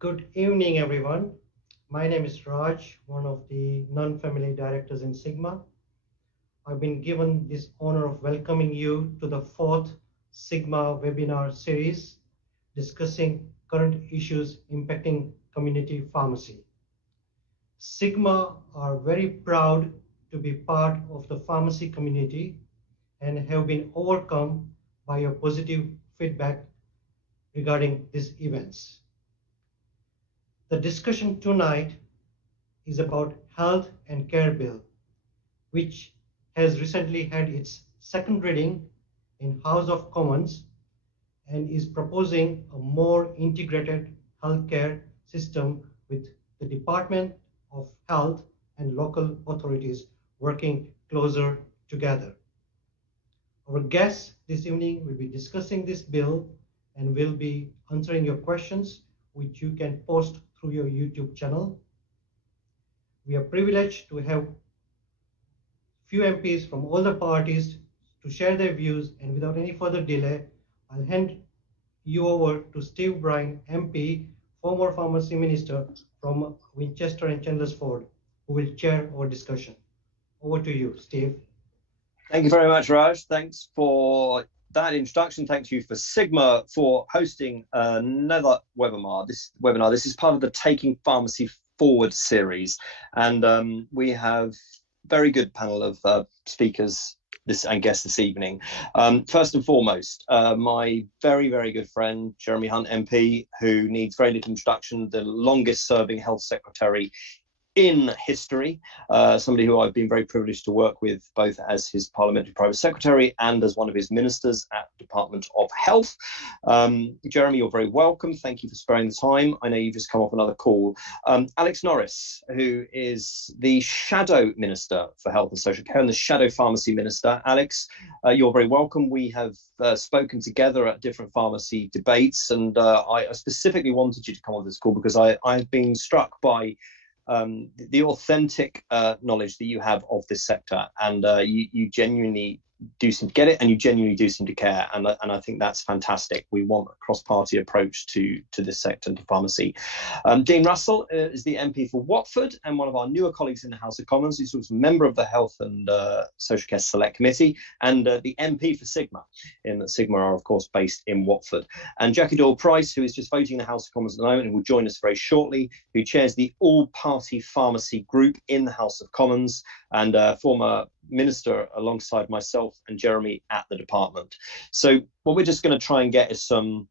Good evening, everyone. My name is Raj, one of the non-family directors in Sigma. I've been given this honor of welcoming you to the fourth Sigma webinar series discussing current issues impacting community pharmacy. Sigma are very proud to be part of the pharmacy community and have been overcome by your positive feedback regarding these events. The discussion tonight is about Health and Care Bill, which has recently had its second reading in House of Commons and is proposing a more integrated healthcare system with the Department of Health and local authorities working closer together. Our guests this evening will be discussing this bill and will be answering your questions, which you can post through your YouTube channel. We are privileged to have few MPs from all the parties to share their views, and without any further delay, I'll hand you over to Steve Bryan, MP, former Pharmacy Minister from Winchester and Chandlersford, who will chair our discussion. Over to you, Steve. Thank you very much, Raj. Thanks for that introduction. Thank you for Sigma for hosting another webinar. This is part of the Taking Pharmacy Forward series, and we have very good panel of speakers and guests this evening. First and foremost, my very good friend Jeremy Hunt MP, who needs very little introduction, the longest serving health secretary in history, somebody who I've been very privileged to work with both as his parliamentary private secretary and as one of his ministers at the Department of Health. Jeremy, you're very welcome. Thank you for sparing the time. I know you've just come off another call. Alex Norris, who is the Shadow Minister for Health and Social Care and the Shadow Pharmacy Minister. Alex, you're very welcome. We have spoken together at different pharmacy debates, and I specifically wanted you to come on this call because I've been struck by the authentic knowledge that you have of this sector, and you genuinely do seem to get it, and you genuinely do seem to care, and I think that's fantastic. We want a cross-party approach to this sector and to pharmacy. Dean Russell is the MP for Watford and one of our newer colleagues in the House of Commons. He's also a member of the Health and Social Care Select Committee and the MP for Sigma, in that Sigma are of course based in Watford. And Jackie Doyle-Price, who is just voting in the House of Commons at the moment and will join us very shortly, who chairs the all-party pharmacy group in the House of Commons and former minister alongside myself and Jeremy at the department. So what we're just going to try and get is some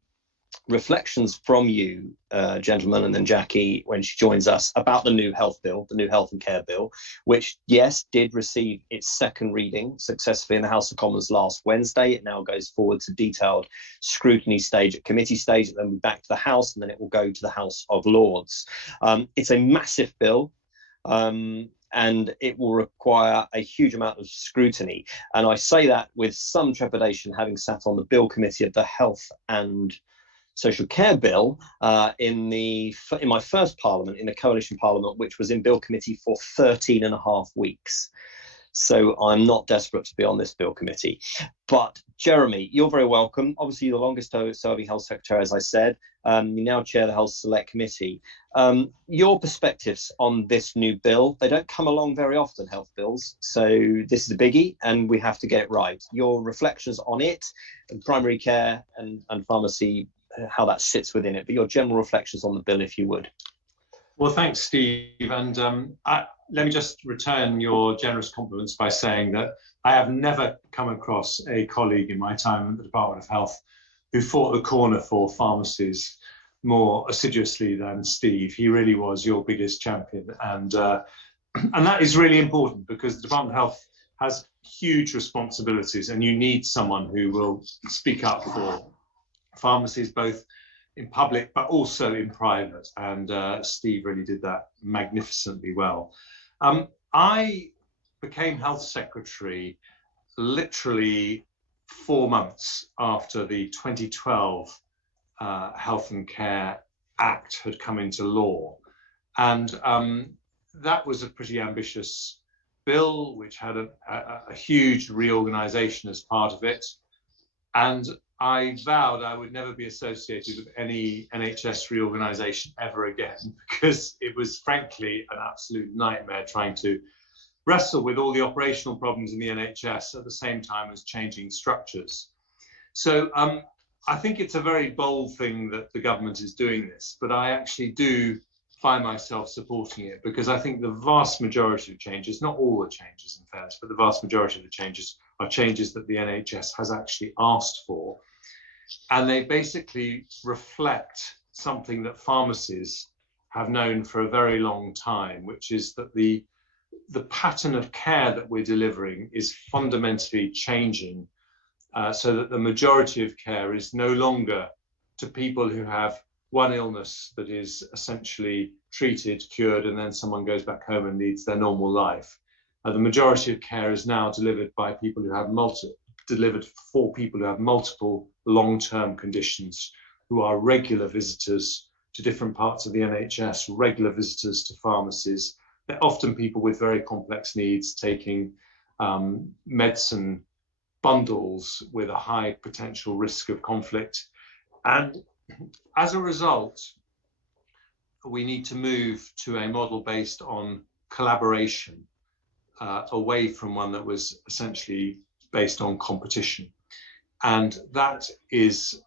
reflections from you, gentlemen, and then Jackie, when she joins us, about the new health bill, the new health and care bill, which, yes, did receive its second reading successfully in the House of Commons last Wednesday. It now goes forward to detailed scrutiny stage at committee stage, and then back to the House, and then it will go to the House of Lords. It's a massive bill. And it will require a huge amount of scrutiny. And I say that with some trepidation, having sat on the Bill Committee of the Health and Social Care Bill in my first Parliament, in the Coalition Parliament, which was in Bill Committee for 13 and a half weeks. So I'm not desperate to be on this Bill Committee. But Jeremy, you're very welcome. Obviously, you're the longest serving Health Secretary, as I said. You now chair the Health Select Committee. Your perspectives on this new bill, they don't come along very often, health bills. So this is a biggie and we have to get it right. Your reflections on it, and primary care and pharmacy, how that sits within it, but your general reflections on the bill, if you would. Well, thanks, Steve. And let me just return your generous compliments by saying that I have never come across a colleague in my time at the Department of Health who fought the corner for pharmacies more assiduously than Steve. He really was your biggest champion. And that is really important because the Department of Health has huge responsibilities and you need someone who will speak up for pharmacies, both in public but also in private, and Steve really did that magnificently well. I became Health Secretary literally 4 months after the 2012 Health and Care Act had come into law, and that was a pretty ambitious bill which had a huge reorganisation as part of it. And I vowed I would never be associated with any NHS reorganisation ever again, because it was frankly an absolute nightmare trying to wrestle with all the operational problems in the NHS at the same time as changing structures. So I think it's a very bold thing that the government is doing this, but I actually do find myself supporting it, because I think the vast majority of changes, not all the changes in fairness, but the vast majority of the changes are changes that the NHS has actually asked for. And they basically reflect something that pharmacies have known for a very long time, which is that the pattern of care that we're delivering is fundamentally changing, so that the majority of care is no longer to people who have one illness that is essentially treated, cured, and then someone goes back home and leads their normal life. The majority of care is now delivered by people who have for people who have multiple long-term conditions, who are regular visitors to different parts of the NHS, regular visitors to pharmacies. They're often people with very complex needs, taking medicine bundles with a high potential risk of conflict. And as a result, we need to move to a model based on collaboration, away from one that was essentially based on competition. And that is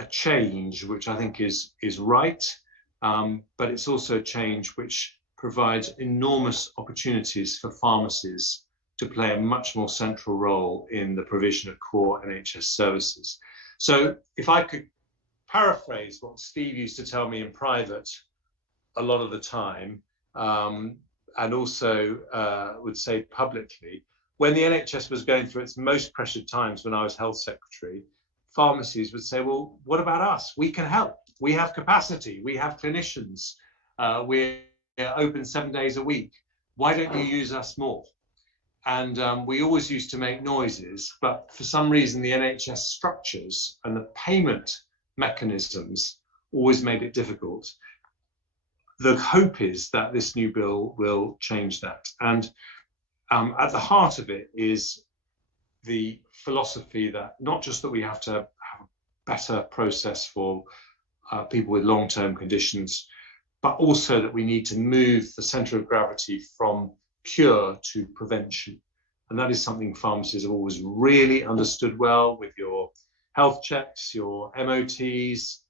a change which I think is right, but it's also a change which provides enormous opportunities for pharmacies to play a much more central role in the provision of core NHS services. So if I could paraphrase what Steve used to tell me in private a lot of the time, and also would say publicly, when the NHS was going through its most pressured times when I was health secretary, pharmacies would say, well, what about us? We can help. We have capacity. We have clinicians. We're open 7 days a week. Why don't you use us more? And we always used to make noises, but for some reason, the NHS structures and the payment mechanisms always made it difficult. The hope is that this new bill will change that. And at the heart of it is the philosophy that not just that we have to have a better process for people with long-term conditions, but also that we need to move the centre of gravity from cure to prevention. And that is something pharmacies have always really understood well, with your health checks, your MOTs,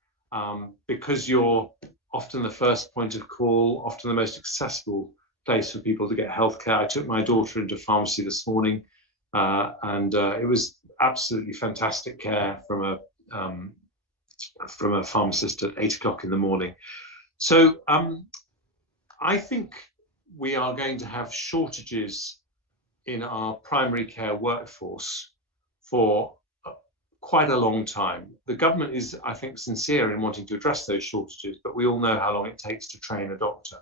because you're often the first point of call, often the most accessible place for people to get healthcare. I took my daughter into pharmacy this morning, and it was absolutely fantastic care from a pharmacist at 8 o'clock in the morning. So I think we are going to have shortages in our primary care workforce for quite a long time. The government is, I think, sincere in wanting to address those shortages, but we all know how long it takes to train a doctor.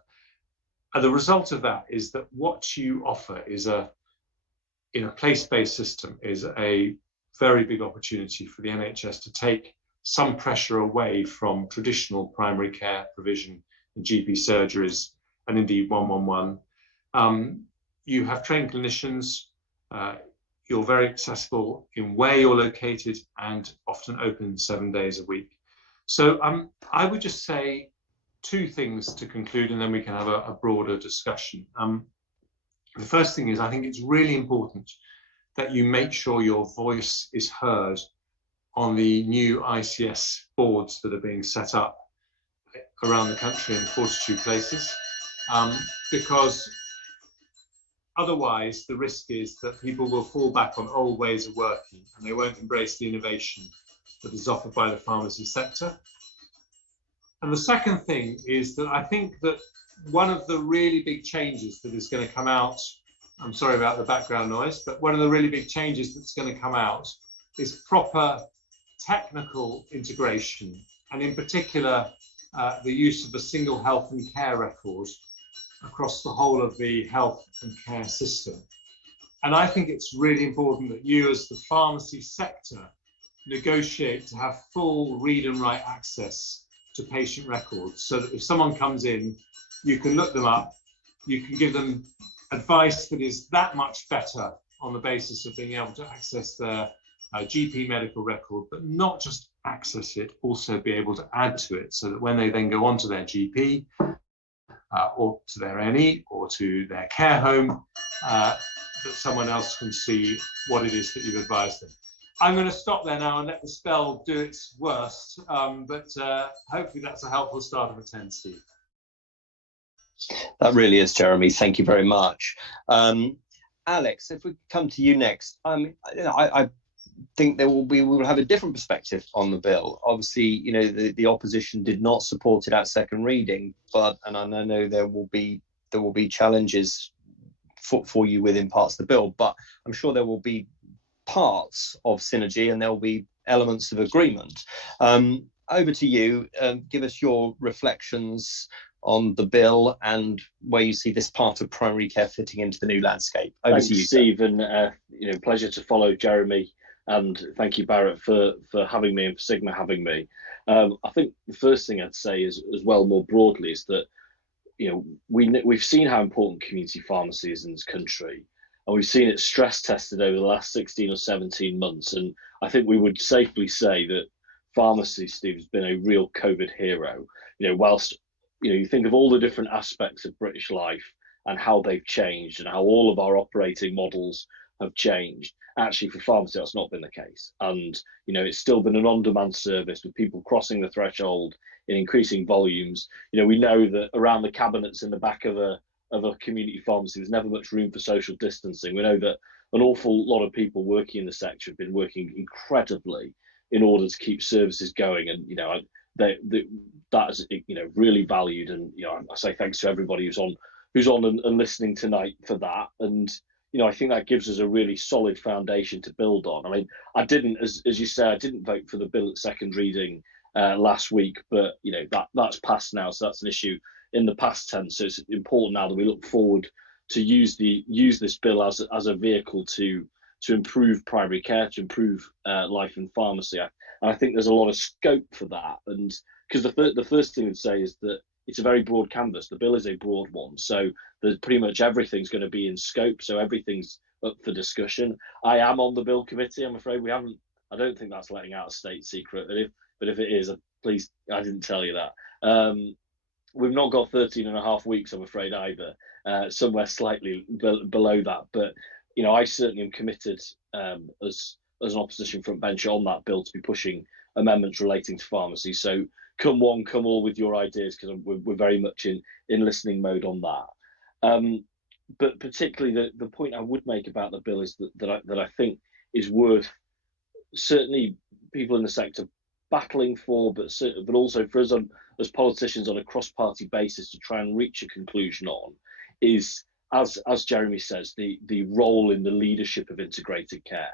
And the result of that is that what you offer is in a place-based system, is a very big opportunity for the NHS to take some pressure away from traditional primary care provision in GP surgeries and indeed 111. You have trained clinicians, you're very accessible in where you're located and often open 7 days a week. So I would just say two things to conclude, and then we can have a broader discussion. The first thing is, I think it's really important that you make sure your voice is heard on the new ICS boards that are being set up around the country in 42 places, because otherwise the risk is that people will fall back on old ways of working and they won't embrace the innovation that is offered by the pharmacy sector. And the second thing is that I think that one of the really big changes that is going to come out, I'm sorry about the background noise, but one of the really big changes that's going to come out is proper technical integration, and in particular the use of a single health and care record across the whole of the health and care system. And I think it's really important that you, as the pharmacy sector, negotiate to have full read and write access to patient records, so that if someone comes in, you can look them up, you can give them advice that is that much better on the basis of being able to access their GP medical record, but not just access it, also be able to add to it, so that when they then go on to their GP or to their A&E or to their care home, that someone else can see what it is that you've advised them. I'm going to stop there now and let the spell do its worst, but hopefully that's a helpful start of a 10, Steve. That really is, Jeremy. Thank you very much. Alex, if we come to you next, I think we will have a different perspective on the bill. Obviously, the opposition did not support it at second reading, and I know there will be challenges for you within parts of the bill, but I'm sure there will be parts of synergy and there will be elements of agreement. Over to you. Give us your reflections on the bill and where you see this part of primary care fitting into the new landscape. Over Thanks, to you, Steve, and pleasure to follow Jeremy, and thank you, Barrett, for having me and for Sigma having me. I think the first thing I'd say is, as well, more broadly, is that we've seen how important community pharmacy is in this country, and we've seen it stress tested over the last 16 or 17 months. And I think we would safely say that pharmacy, Steve, has been a real COVID hero. Whilst you think of all the different aspects of British life and how they've changed and how all of our operating models have changed, actually for pharmacy that's not been the case. And it's still been an on-demand service with people crossing the threshold in increasing volumes. We know that around the cabinets in the back of a community pharmacy there's never much room for social distancing. We know that an awful lot of people working in the sector have been working incredibly in order to keep services going, and that is really valued. And I say thanks to everybody who's on and listening tonight for that. And I think that gives us a really solid foundation to build on. I mean, I didn't, as you say, I didn't vote for the bill at second reading last week, but that's passed now, so that's an issue in the past tense. So it's important now that we look forward to use this bill as a vehicle to improve primary care, to improve life in pharmacy. And I think there's a lot of scope for that. And because the first thing I'd say is that it's a very broad canvas. The bill is a broad one, so there's pretty much everything's going to be in scope. So everything's up for discussion. I am on the bill committee. I'm afraid I don't think that's letting out a state secret. But if it is, please, I didn't tell you that. We've not got 13 and a half weeks, I'm afraid, either. Somewhere slightly below that. But I certainly am committed as an opposition frontbencher on that bill to be pushing amendments relating to pharmacy. So come one, come all with your ideas, because we're very much in listening mode on that. But particularly the point I would make about the bill is that I think is worth certainly people in the sector battling for, but also for us as politicians on a cross-party basis to try and reach a conclusion on, is, as Jeremy says, the role in the leadership of integrated care.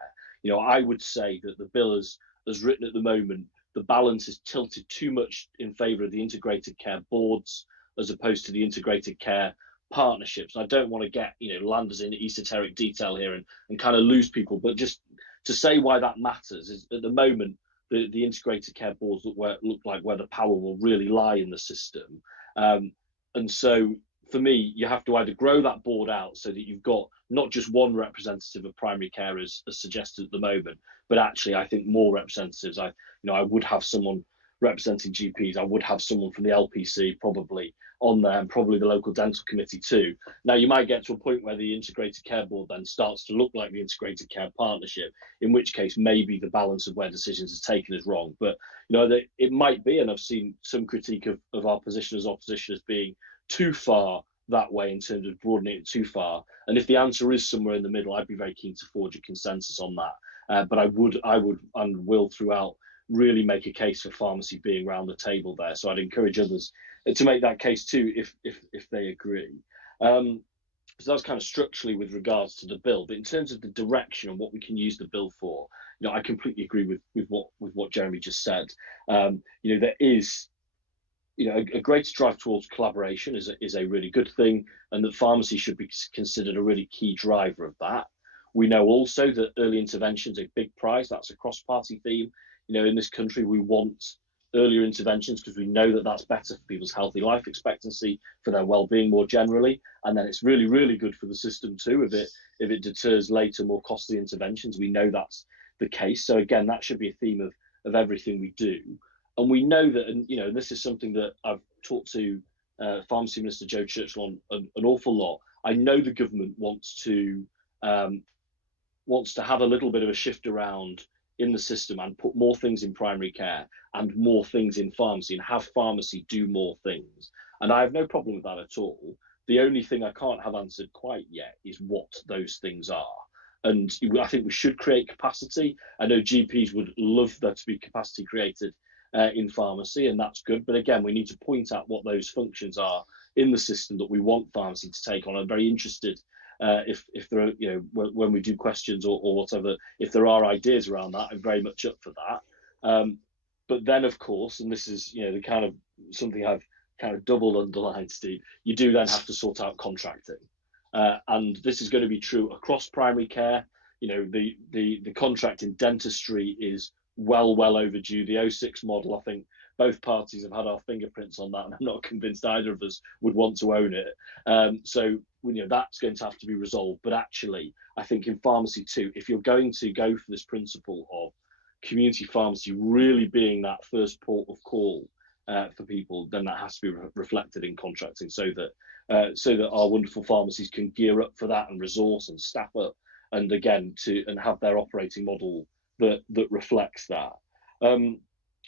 I would say that the bill as written at the moment, the balance is tilted too much in favour of the integrated care boards as opposed to the integrated care partnerships. I don't want to get land us in esoteric detail here and kind of lose people, but just to say why that matters is, at the moment, the integrated care boards look like where the power will really lie in the system. And so for me, you have to either grow that board out so that you've got not just one representative of primary care as suggested at the moment, but actually I think more representatives. I would have someone representing GPs. I would have someone from the LPC probably on there, and probably the local dental committee too. Now, you might get to a point where the integrated care board then starts to look like the integrated care partnership, in which case maybe the balance of where decisions are taken is wrong. But it might be, and I've seen some critique of our position as opposition as being too far that way in terms of broadening it too far. And if the answer is somewhere in the middle, I'd be very keen to forge a consensus on that. But I would and will throughout really make a case for pharmacy being around the table there. So I'd encourage others to make that case too, if they agree. So that's kind of structurally with regards to the bill. But in terms of the direction and what we can use the bill for, I completely agree with what Jeremy just said. There is a greater drive towards collaboration is a really good thing, and that pharmacy should be considered a really key driver of that. We know also that early intervention is a big prize. That's a cross-party theme. In this country, we want earlier interventions because we know that that's better for people's healthy life expectancy, for their well-being more generally, and then it's really, really good for the system too if it deters later, more costly interventions. We know the case. So again, that should be a theme of everything we do. And we know that, and you know, this is something that I've talked to Pharmacy Minister Joe Churchill on an awful lot. I know the government wants to have a little bit of a shift around in the system and put more things in primary care and more things in pharmacy and have pharmacy do more things. And I have no problem with that at all. The only thing I can't have answered quite yet is what those things are. And I think we should create capacity. I know GPs would love there to be capacity created in pharmacy, and that's good. But again, we need to point out what those functions are in the system that we want pharmacy to take on. I'm very interested if there are, you know, when we do questions or whatever, if there are ideas around that, I'm very much up for that. But then, of course, and this is, you know, the kind of something I've kind of double underlined, Steve, you do then have to sort out contracting. And this is going to be true across primary care. You know, the contract in dentistry is well overdue. The 06 model, I think both parties have had our fingerprints on that, and I'm not convinced either of us would want to own it. So, you know, that's going to have to be resolved. But actually, I think in pharmacy too, if you're going to go for this principle of community pharmacy really being that first port of call for people, then that has to be reflected in contracting, so that our wonderful pharmacies can gear up for that and resource and staff up, and again and have their operating model that reflects that.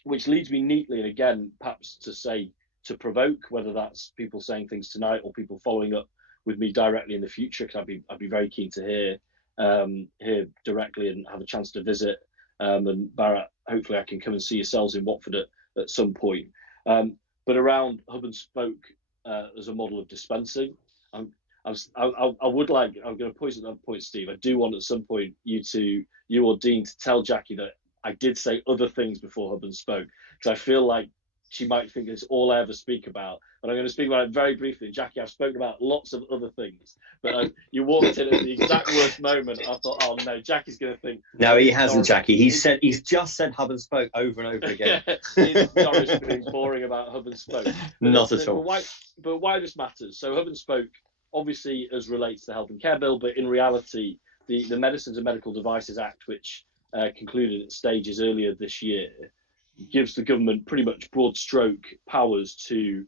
Which leads me neatly, and again, perhaps to provoke, whether that's people saying things tonight or people following up with me directly in the future, because I'd be very keen to hear directly and have a chance to visit. And Barrett, hopefully I can come and see yourselves in Watford at some point. But around hub and spoke as a model of dispensing, I'm going to poison that point, Steve. I do want at some point you or Dean to tell Jackie that I did say other things before hub and spoke, because I feel like she might think it's all I ever speak about, but I'm going to speak about it very briefly. Jackie, I've spoken about lots of other things, but you walked in at the exact worst moment. I thought, oh no, Jackie's going to think. No, he hasn't, Jackie. He's just said hub and spoke over and over again. Norris being boring about hub and spoke. Not at all. But why this matters? So hub and spoke obviously as relates to the Health and Care Bill, but in reality, the Medicines and Medical Devices Act, which concluded its stages earlier this year, gives the government pretty much broad stroke powers to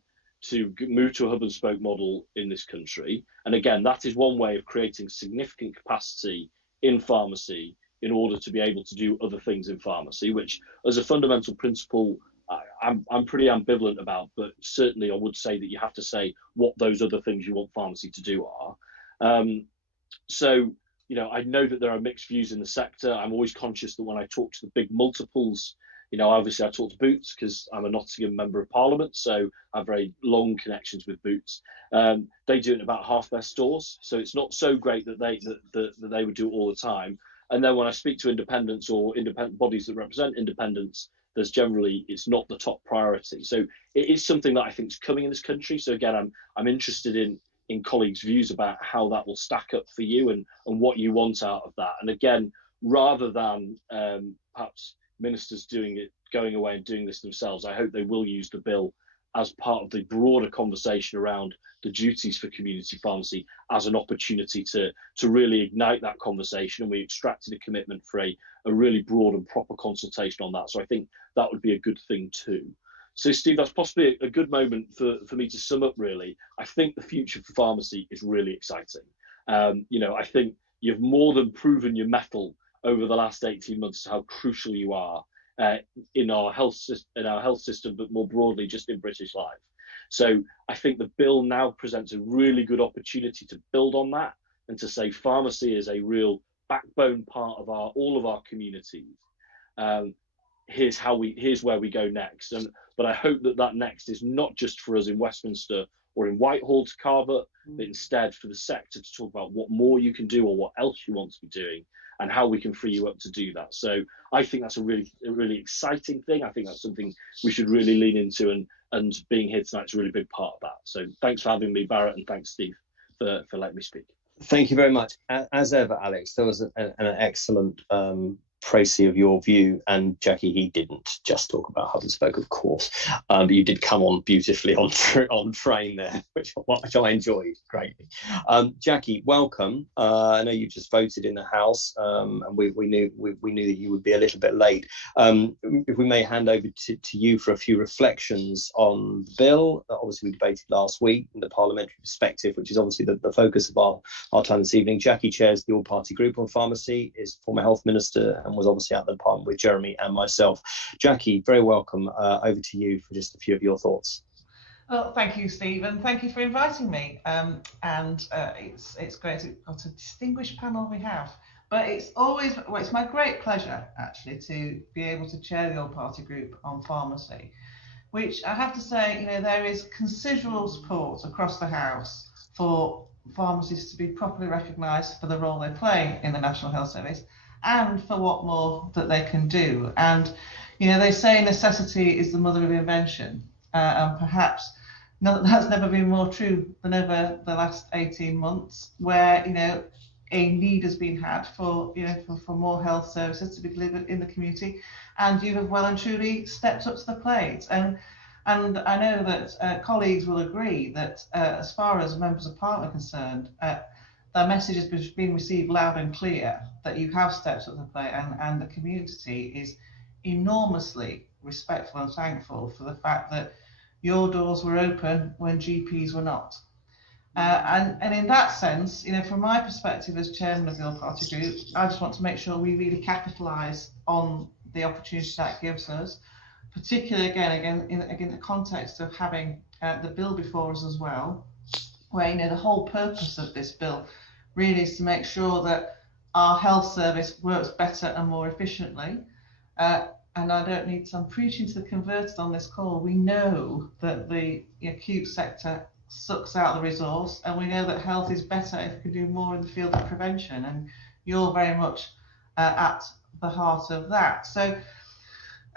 move to a hub and spoke model in this country. And again, that is one way of creating significant capacity in pharmacy in order to be able to do other things in pharmacy, which as a fundamental principle, I'm pretty ambivalent about, but certainly I would say that you have to say what those other things you want pharmacy to do are. So, you know, I know that there are mixed views in the sector. I'm always conscious that when I talk to the big multiples, you know, obviously I talk to Boots because I'm a Nottingham Member of Parliament, so I have very long connections with Boots. They do it in about half their stores, so it's not so great that they would do it all the time. And then when I speak to independents or independent bodies that represent independents, it's not the top priority. So it is something that I think is coming in this country. So again, I'm interested in colleagues' views about how that will stack up for you and what you want out of that. And again, rather than perhaps ministers going away and doing this themselves, I hope they will use the bill as part of the broader conversation around the duties for community pharmacy as an opportunity to really ignite that conversation. And we extracted a commitment for a really broad and proper consultation on that. So I think that would be a good thing too. So Steve, that's possibly a good moment for me to sum up really. I think the future for pharmacy is really exciting. You know, I think you've more than proven your mettle over the last 18 months how crucial you are in our health system, but more broadly just in British life. So I think the bill now presents a really good opportunity to build on that and to say pharmacy is a real backbone part of all of our communities. Here's where we go next. But I hope that next is not just for us in Westminster or in Whitehall to carve up, but instead for the sector to talk about what more you can do or what else you want to be doing and how we can free you up to do that. So I think that's a really exciting thing. I think that's something we should really lean into, and being here tonight is a really big part of that. So thanks for having me, Barrett, and thanks, Steve, for letting me speak. Thank you very much. As ever, Alex, that was an excellent précis of your view. And Jackie, he didn't just talk about hub and spoke, of course, but you did come on beautifully on train there, which I enjoyed greatly. Jackie, welcome. I know you just voted in the House, and we knew that you would be a little bit late. If we may hand over to you for a few reflections on the bill that obviously we debated last week, in the parliamentary perspective, which is obviously the focus of our time this evening. Jackie chairs the all-party group on pharmacy, is former health minister, and was obviously at the department with Jeremy and myself. Jackie, very welcome. Over to you for just a few of your thoughts. Well, thank you, Steve, and thank you for inviting me. It's great. What a distinguished panel we have. But it's my great pleasure actually to be able to chair the all-party group on pharmacy, which I have to say, there is considerable support across the House for pharmacists to be properly recognised for the role they play in the National Health Service and for what more that they can do. And they say necessity is the mother of invention, and perhaps that's never been more true than over the last 18 months, where a need has been had for more health services to be delivered in the community, and you have well and truly stepped up to the plate. And I know that colleagues will agree that as far as members of Parliament are concerned, their message has been received loud and clear, that you have stepped up to the plate, and the community is enormously respectful and thankful for the fact that your doors were open when GPs were not. And in that sense, from my perspective as chairman of the all-party group, I just want to make sure we really capitalise on the opportunity that gives us, particularly again in the context of having the bill before us as well, where the whole purpose of this bill really is to make sure that our health service works better and more efficiently. And I don't need some preaching to the converted on this call. We know that the acute sector sucks out the resource, and we know that health is better if we can do more in the field of prevention, and you're very much at the heart of that. So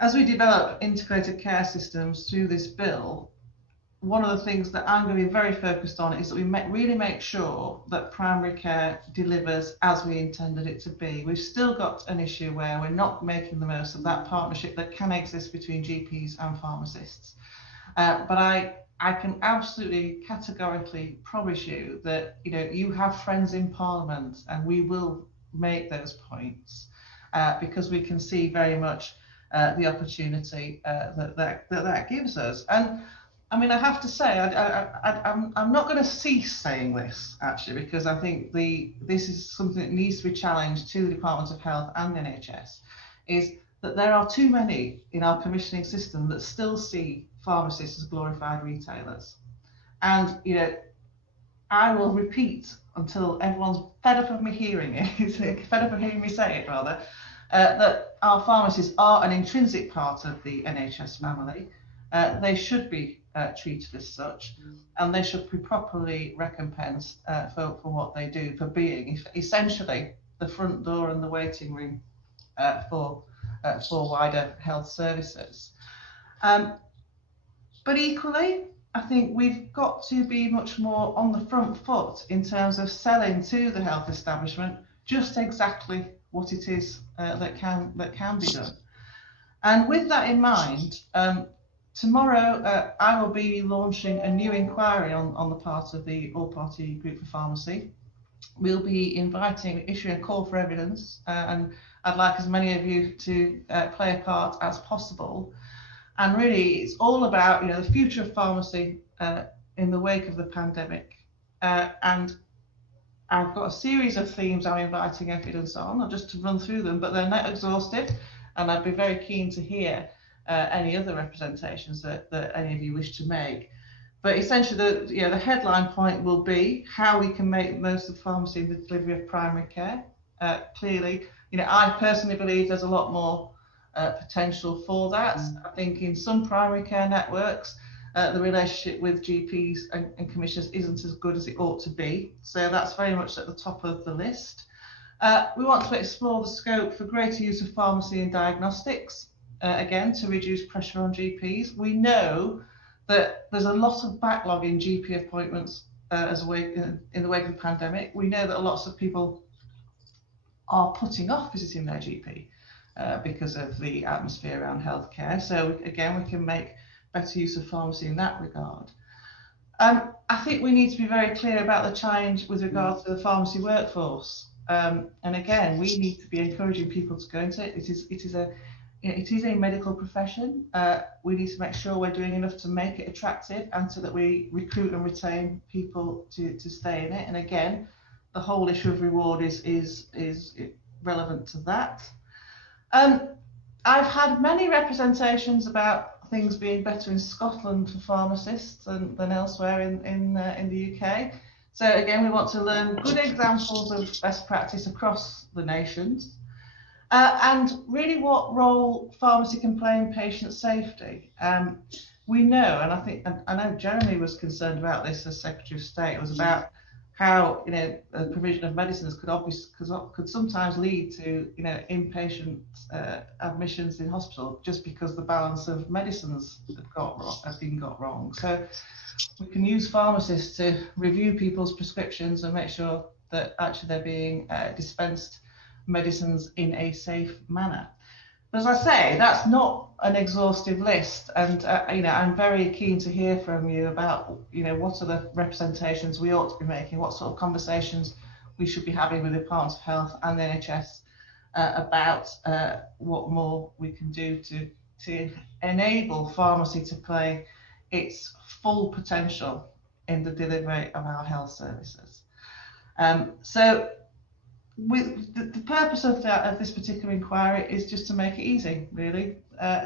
as we develop integrated care systems through this bill, one of the things that I'm going to be very focused on is that we really make sure that primary care delivers as we intended it to be. We've still got an issue where we're not making the most of that partnership that can exist between GPs and pharmacists. But I can absolutely categorically promise you that you have friends in Parliament, and we will make those points because we can see very much the opportunity that gives us. And I mean, I have to say, I'm not going to cease saying this, actually, because I think this is something that needs to be challenged to the Department of Health and the NHS, is that there are too many in our commissioning system that still see pharmacists as glorified retailers. And, I will repeat until everyone's fed up of me hearing it, fed up of hearing me say it, rather, that our pharmacists are an intrinsic part of the NHS family. They should be treated as such, and they should be properly recompensed for what they do, for being essentially the front door and the waiting room for wider health services. But equally, I think we've got to be much more on the front foot in terms of selling to the health establishment just exactly what it is that can be done. And with that in mind, tomorrow I will be launching a new inquiry on the part of the all-party group for pharmacy. We'll be issuing a call for evidence, and I'd like as many of you to play a part as possible. And really, it's all about the future of pharmacy in the wake of the pandemic. And I've got a series of themes I'm inviting evidence on, not just to run through them, but they're not exhaustive, and I'd be very keen to hear any other representations that any of you wish to make. But essentially, the headline point will be how we can make the most of pharmacy in the delivery of primary care. Clearly, I personally believe there's a lot more potential for that. I think in some primary care networks, the relationship with GPs and commissioners isn't as good as it ought to be. So that's very much at the top of the list. We want to explore the scope for greater use of pharmacy in diagnostics, again, to reduce pressure on GPs. We know that there's a lot of backlog in GP appointments in the wake of the pandemic. We know that lots of people are putting off visiting their GP. because of the atmosphere around healthcare. So again, we can make better use of pharmacy in that regard. I think we need to be very clear about the challenge with regard to the pharmacy workforce. And again, we need to be encouraging people to go into it. It is a medical profession. We need to make sure we're doing enough to make it attractive and so that we recruit and retain people to stay in it. And again, the whole issue of reward is relevant to that. I've had many representations about things being better in Scotland for pharmacists than elsewhere in the UK. So again, we want to learn good examples of best practice across the nations, and really what role pharmacy can play in patient safety. We know, and I know Jeremy was concerned about this as Secretary of State. It was about how the provision of medicines could sometimes lead to inpatient admissions in hospital just because the balance of medicines have been got wrong. So we can use pharmacists to review people's prescriptions and make sure that actually they're being dispensed medicines in a safe manner. But as I say, that's not an exhaustive list, and I'm very keen to hear from you about what are the representations we ought to be making, what sort of conversations we should be having with the Department of Health and the NHS about what more we can do to enable pharmacy to play its full potential in the delivery of our health services. So the purpose of this particular inquiry is just to make it easy, really,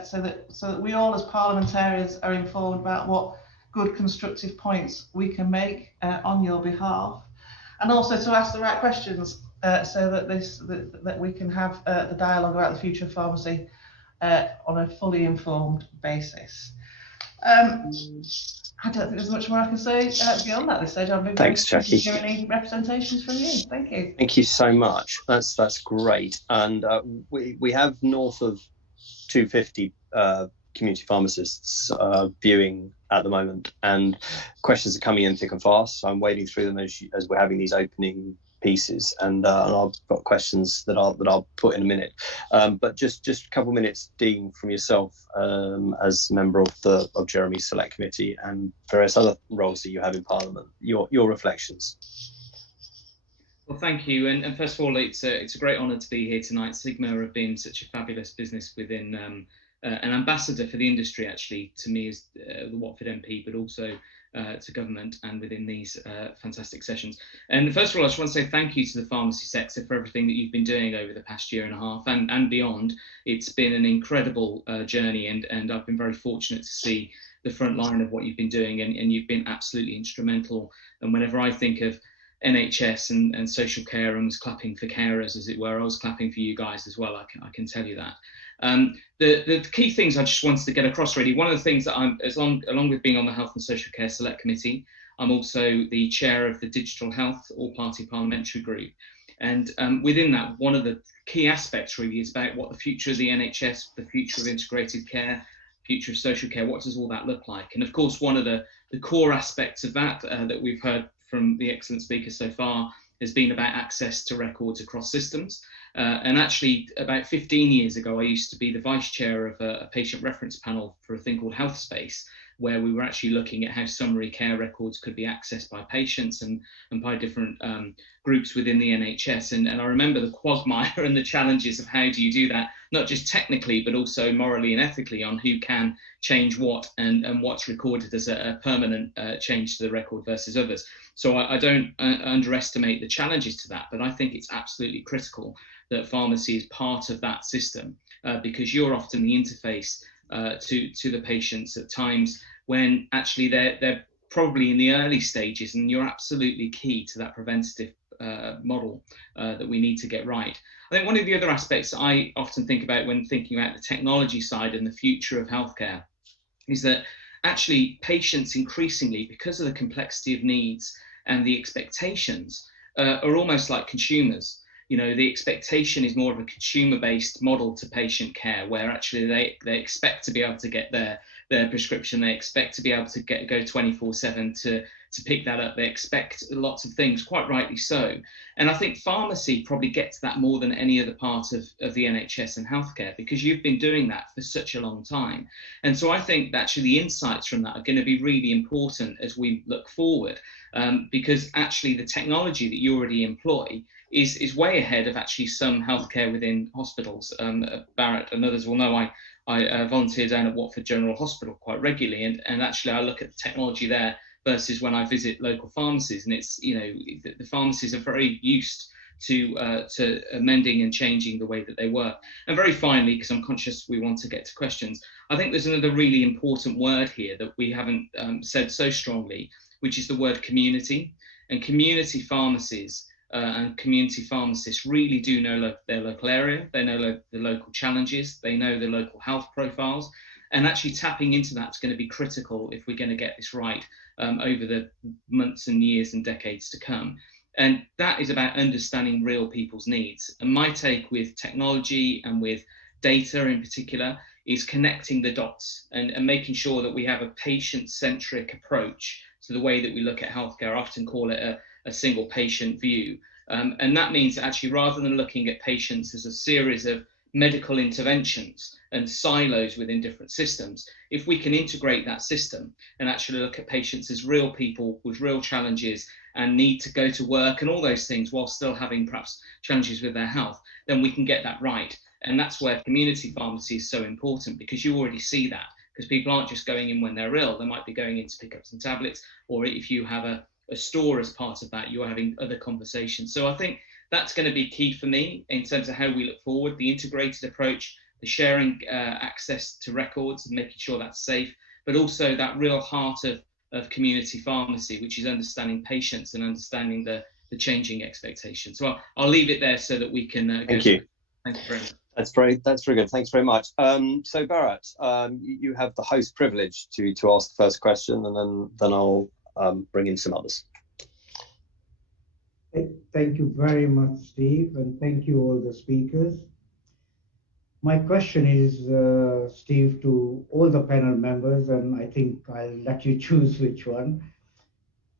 so that we all as parliamentarians are informed about what good constructive points we can make on your behalf, and also to ask the right questions so that we can have the dialogue about the future of pharmacy on a fully informed basis. I don't think there's much more I can say beyond that at this stage. Thanks, Jackie. Hear any representations from you? Thank you. Thank you so much. That's great. And we have north of 250 community pharmacists viewing at the moment, and questions are coming in thick and fast. So I'm wading through them as we're having these opening pieces, and I've got questions that I'll put in a minute. But just a couple of minutes, Dean, from yourself as member of Jeremy's Select Committee and various other roles that you have in Parliament. Your reflections. Well, thank you. And first of all, it's a great honour to be here tonight. Sigma have been such a fabulous business within an ambassador for the industry, actually, to me as the Watford MP, but also to government and within these fantastic sessions. And first of all, I just want to say thank you to the pharmacy sector for everything that you've been doing over the past year and a half and beyond. It's been an incredible journey, and I've been very fortunate to see the front line of what you've been doing, and you've been absolutely instrumental. And whenever I think of NHS and social care and was clapping for carers, as it were, I was clapping for you guys as well, I can tell you that. The key things I just wanted to get across, really, one of the things that I'm, along with being on the Health and Social Care Select Committee, I'm also the chair of the Digital Health All-Party Parliamentary Group. And within that, one of the key aspects really is about what the future of the NHS, the future of integrated care, future of social care, what does all that look like? And of course, one of the core aspects of that that we've heard from the excellent speakers so far has been about access to records across systems. And actually, about 15 years ago, I used to be the vice chair of a patient reference panel for a thing called Health Space, where we were actually looking at how summary care records could be accessed by patients and by different groups within the NHS. And I remember the quagmire and the challenges of how do you do that, not just technically, but also morally and ethically, on who can change what and what's recorded as a permanent change to the record versus others. So I don't underestimate the challenges to that, but I think it's absolutely critical that pharmacy is part of that system because you're often the interface to the patients at times when actually they're probably in the early stages, and you're absolutely key to that preventative model that we need to get right. I think one of the other aspects I often think about when thinking about the technology side and the future of healthcare is that actually patients increasingly, because of the complexity of needs and the expectations, are almost like consumers. You know, the expectation is more of a consumer-based model to patient care, where actually they expect to be able to get their their prescription. They expect to be able to go 24/7 to pick that up. They expect lots of things, quite rightly so. And I think pharmacy probably gets that more than any other part of the NHS and healthcare, because you've been doing that for such a long time. And so I think that actually the insights from that are going to be really important as we look forward, because actually the technology that you already employ is way ahead of actually some healthcare within hospitals. Barrett and others will know I volunteer down at Watford General Hospital quite regularly, and actually I look at the technology there versus when I visit local pharmacies, and it's, you know, the pharmacies are very used to amending and changing the way that they work. And very finally, because I'm conscious we want to get to questions, I think there's another really important word here that we haven't said so strongly, which is the word community. And community pharmacies and community pharmacists really do know their local area, they know the local challenges, they know the local health profiles, and actually tapping into that's going to be critical if we're going to get this right over the months and years and decades to come. And that is about understanding real people's needs. And my take with technology and with data in particular is connecting the dots and making sure that we have a patient-centric approach to the way that we look at healthcare. I often call it a single patient view. And that means actually, rather than looking at patients as a series of medical interventions and silos within different systems, if we can integrate that system and actually look at patients as real people with real challenges and need to go to work and all those things while still having perhaps challenges with their health, then we can get that right. And that's where community pharmacy is so important, because you already see that, because people aren't just going in when they're ill, they might be going in to pick up some tablets, or if you have a store as part of that, you're having other conversations. So I think that's going to be key for me in terms of how we look forward, the integrated approach, the sharing access to records and making sure that's safe, but also that real heart of community pharmacy, which is understanding patients and understanding the changing expectations. So I'll leave it there so that we can Thank you. Thank you very much. That's very good. Thanks very much. So Barrett, you have the host privilege to ask the first question, and then I'll bring in some others. Thank you very much, Steve, and thank you all the speakers. My question is, Steve, to all the panel members, and I think I'll let you choose which one.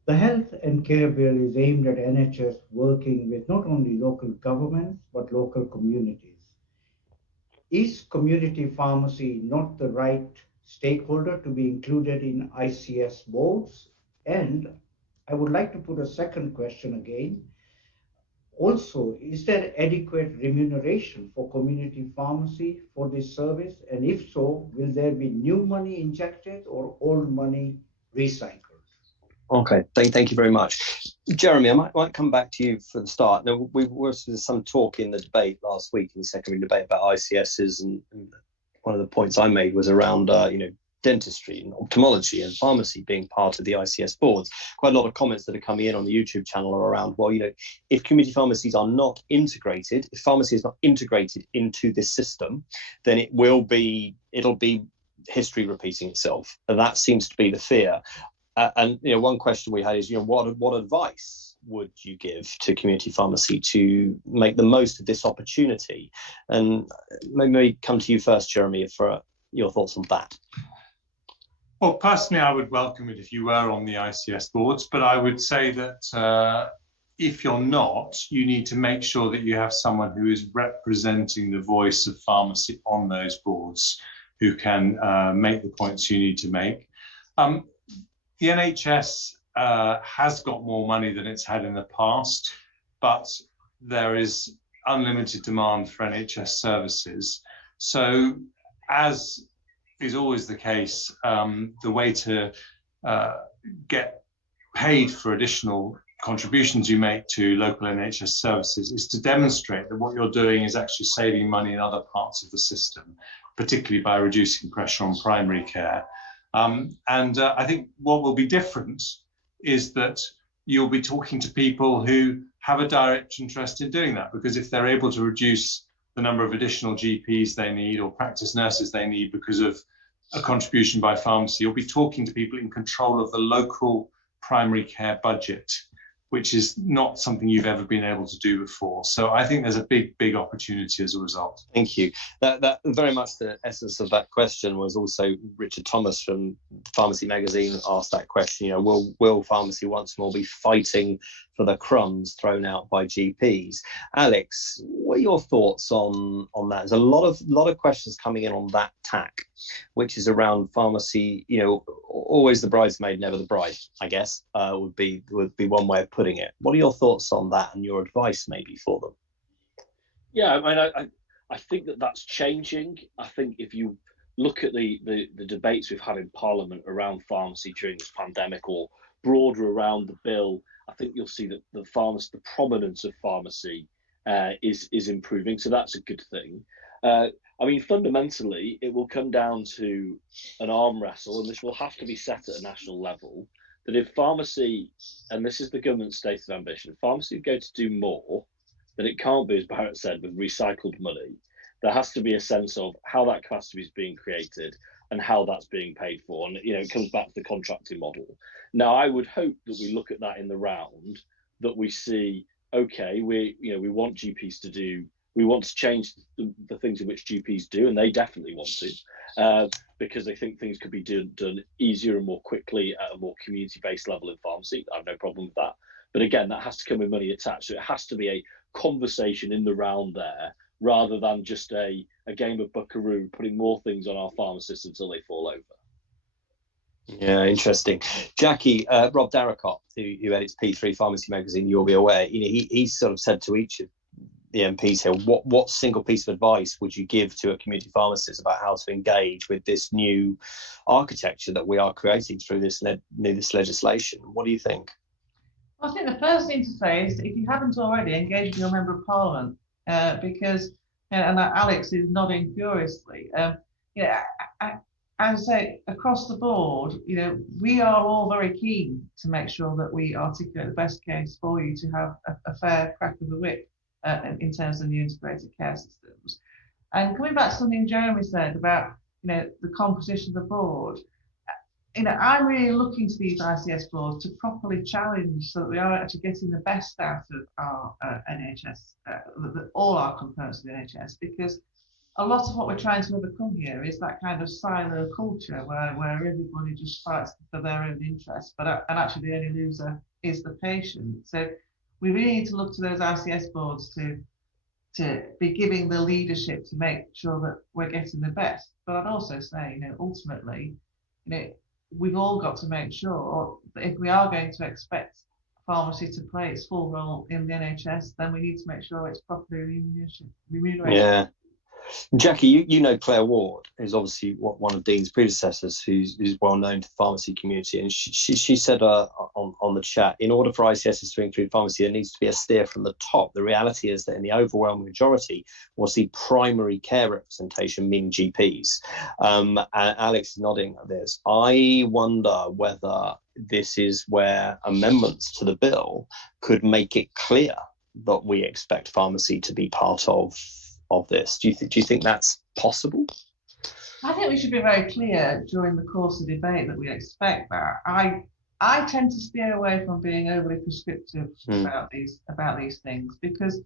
The Health and Care Bill is aimed at NHS working with not only local governments, but local communities. Is community pharmacy not the right stakeholder to be included in ICS boards? And I would like to put a second question again. Also, is there adequate remuneration for community pharmacy for this service? And if so, will there be new money injected or old money recycled? Okay, thank you very much. Jeremy, I might come back to you for the start. Now, there was some talk in the debate last week, in the secondary debate, about ICSs, and one of the points I made was around, dentistry and ophthalmology and pharmacy being part of the ICS boards. Quite a lot of comments that are coming in on the YouTube channel are around, well, if community pharmacies are not integrated, if pharmacy is not integrated into this system, then it'll be history repeating itself. And that seems to be the fear. And one question we had is, what advice would you give to community pharmacy to make the most of this opportunity? And maybe come to you first, Jeremy, for your thoughts on that. Well, personally, I would welcome it if you were on the ICS boards, but I would say that if you're not, you need to make sure that you have someone who is representing the voice of pharmacy on those boards, who can make the points you need to make. The NHS has got more money than it's had in the past, but there is unlimited demand for NHS services. So, as is always the case, the way to get paid for additional contributions you make to local NHS services is to demonstrate that what you're doing is actually saving money in other parts of the system, particularly by reducing pressure on primary care. I think what will be different is that you'll be talking to people who have a direct interest in doing that, because if they're able to reduce the number of additional GPs they need or practice nurses they need because of a contribution by pharmacy, you'll be talking to people in control of the local primary care budget. which is not something you've ever been able to do before. So I think there's a big opportunity as a result. Thank you. That very much the essence of that question was also Richard Thomas from Pharmacy Magazine asked that question. You know, will pharmacy once more be fighting for the crumbs thrown out by GPs? Alex, what are your thoughts on that? There's a lot of questions coming in on that tack, which is around pharmacy. You know, always the bridesmaid, never the bride, I guess, would be one way of putting it. What are your thoughts on that and your advice maybe for them? Yeah, I mean, I think that's changing. I think if you look at the debates we've had in Parliament around pharmacy during this pandemic, or broader around the bill, I think you'll see that the prominence of pharmacy is improving. So that's a good thing. I mean, fundamentally, it will come down to an arm wrestle, and this will have to be set at a national level, that if pharmacy, and this is the government's stated ambition, if pharmacy is going to do more, then it can't be, as Barrett said, with recycled money. There has to be a sense of how that capacity is being created and how that's being paid for. And, you know, it comes back to the contracting model. Now, I would hope that we look at that in the round, that we see, okay, we want GPs to do, we want to change the things in which GPs do, and they definitely want to, because they think things could be done easier and more quickly at a more community-based level in pharmacy. I have no problem with that. But again, that has to come with money attached. So it has to be a conversation in the round there, rather than just a game of buckaroo, putting more things on our pharmacists until they fall over. Yeah, interesting. Jackie, Rob Darracott, who edits P3 Pharmacy Magazine, you'll be aware, you know, he sort of said to each of the MPs here, what single piece of advice would you give to a community pharmacist about how to engage with this new architecture that we are creating through this legislation? What do you think? I think the first thing to say is, if you haven't already, engage with your Member of Parliament, because, and Alex is nodding furiously, I would say across the board, you know, we are all very keen to make sure that we articulate the best case for you to have a fair crack of the whip in terms of the integrated care systems. And coming back to something Jeremy said about, you know, the composition of the board, you know, I'm really looking to these ICS boards to properly challenge so that we are actually getting the best out of our NHS, all our components of the NHS, because a lot of what we're trying to overcome here is that kind of silo culture where everybody just fights for their own interests, and actually the only loser is the patient. So we really need to look to those ICS boards to be giving the leadership to make sure that we're getting the best. But I'd also say, you know, ultimately, you know, we've all got to make sure that if we are going to expect pharmacy to play its full role in the NHS, then we need to make sure it's properly remunerated. Yeah. Jackie, you know Claire Ward is obviously one of Dean's predecessors, who's well known to the pharmacy community, and she said on the chat, in order for ICSs to include pharmacy, there needs to be a steer from the top. The reality is that in the overwhelming majority, we'll see primary care representation mean GPs. And Alex is nodding at this. I wonder whether this is where amendments to the bill could make it clear that we expect pharmacy to be part of this. Do you think that's possible? I think we should be very clear during the course of debate that we expect that. I tend to steer away from being overly prescriptive about these things, because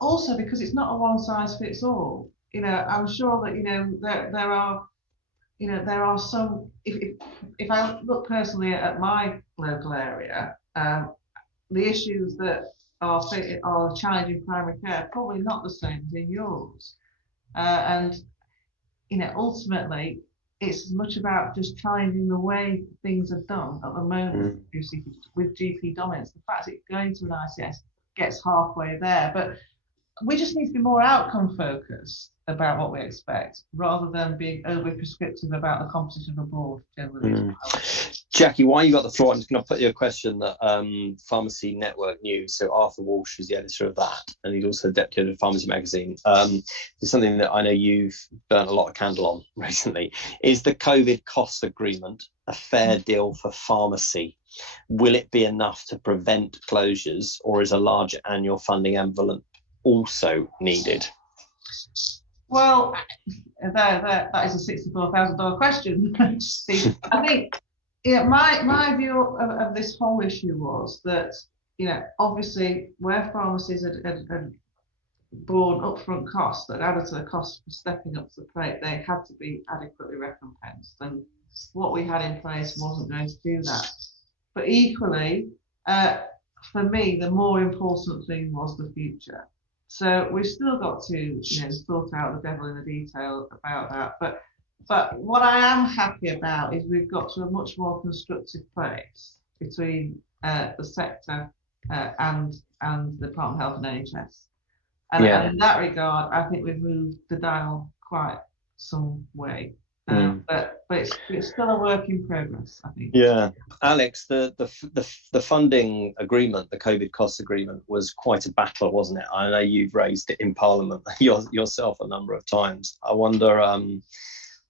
also because it's not a one size fits all. You know, I'm sure that, you know, there are some. If I look personally at my local area, the issues that are challenging primary care probably not the same as in yours, and you know, ultimately it's as much about just challenging the way things are done at the moment with GP dominance. The fact that going to an ICS gets halfway there, but we just need to be more outcome focused about what we expect, rather than being overly prescriptive about the composition of the board generally. Jackie, while you got the floor, I'm just going to put you a question that Pharmacy Network News, so Arthur Walsh is the editor of that, and he's also deputy editor of Pharmacy Magazine. It's something that I know you've burnt a lot of candle on recently. Is the COVID costs agreement a fair deal for pharmacy? Will it be enough to prevent closures, or is a larger annual funding envelope also needed? Well, that is a $64,000 question, Steve. I think Yeah, my view of this whole issue was that, obviously where pharmacies had borne upfront costs that added to the cost for stepping up to the plate, they had to be adequately recompensed. And what we had in place wasn't going to do that. But equally, for me, the more important thing was the future. So we've still got to, sort out the devil in the detail about that. But what I am happy about is we've got to a much more constructive place between the sector and the Department of Health and NHS. And in that regard, I think we've moved the dial quite some way. But it's still a work in progress, I think. Yeah, Alex, the funding agreement, the COVID costs agreement, was quite a battle, wasn't it? I know you've raised it in Parliament yourself a number of times. I wonder